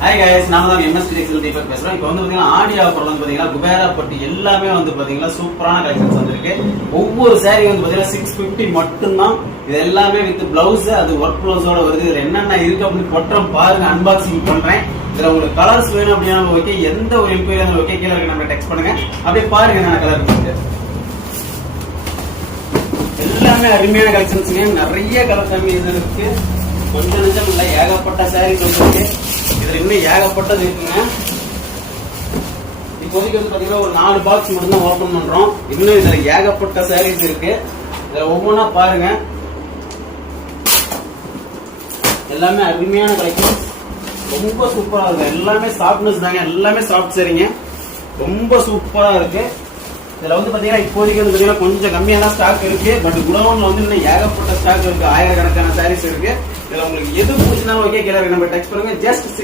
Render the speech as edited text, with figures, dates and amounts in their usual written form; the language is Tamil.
ஹாய் கைஸ், நாம தான் எம்எஸ்டி டெக்ஸ்டைல் தீபக் பேசுறோம். இப்போ வந்து பாத்தீங்கன்னா ஆடி ஆஃபர்ல வந்து பாத்தீங்கன்னா குபேரா பட்டு எல்லாமே வந்து பாத்தீங்கன்னா சூப்பரான கலெக்ஷன்ஸ் வந்திருக்கு. ஒவ்வொரு சாரி வந்து பாத்தீங்கன்னா 650 மட்டும்தான். இது எல்லாமே வித் பிளவுஸ், அது ஒர்க் பிளவுஸோட வருது. இதுல என்னென்ன இருக்கு அப்படின்னு கொட்டுறோம் பாருங்க, அன்பாக்சிங் பண்றேன். இதுல உங்களுக்கு கலர்ஸ் வேணும் அப்படின்னா ஓகே, எந்த ஒரு என்கொயரி இருந்தாலும் ஓகே, கீழே இருக்க நம்ம டெக்ஸ்ட் பண்ணுங்க. அப்படியே பாருங்க என்ன கலர் இருக்கு. எல்லாமே அருமையான கலெக்ஷன்ஸ்ங்க, நிறைய கலர் கம்மி இருக்கு. கொஞ்சம் நிமிஷம் இல்ல, ஏகப்பட்ட சாரீஸ் வந்துருக்கு. இதுல இன்னும் ஏகப்பட்டது இருக்குங்க. இப்போதைக்கு வந்து பாத்தீங்கன்னா ஒரு 4 பாக்ஸ் மட்டும் தான் ஓபன் பண்றோம். இன்னும் இதுல ஏகப்பட்ட சாரீஸ் இருக்கு. இதுல ஒவ்வொன்றா பாருங்க. எல்லாமே அருமையான கலெக்ஷன், ரொம்ப சூப்பரா இருக்கு. எல்லாமே சாஃப்ட்னஸ் தாங்க, எல்லாமே சாஃப்ட் சாரீங்க, ரொம்ப சூப்பரா இருக்கு. இதுல வந்து பாத்தீங்கன்னா இப்போதைக்கு வந்து பாத்தீங்கன்னா கொஞ்சம் கம்மியான ஸ்டாக் இருக்கு. பட் குடோன்ல வந்து இன்னும் ஏகப்பட்ட ஸ்டாக் இருக்கு, ஆயிரக்கணக்கான சாரீஸ் இருக்கு. இதுல உங்களுக்கு எது பிடிச்சினா ஓகே, கீழே நம்ம டெக்ஸ்ட் பண்ணுங்க. ஜஸ்ட்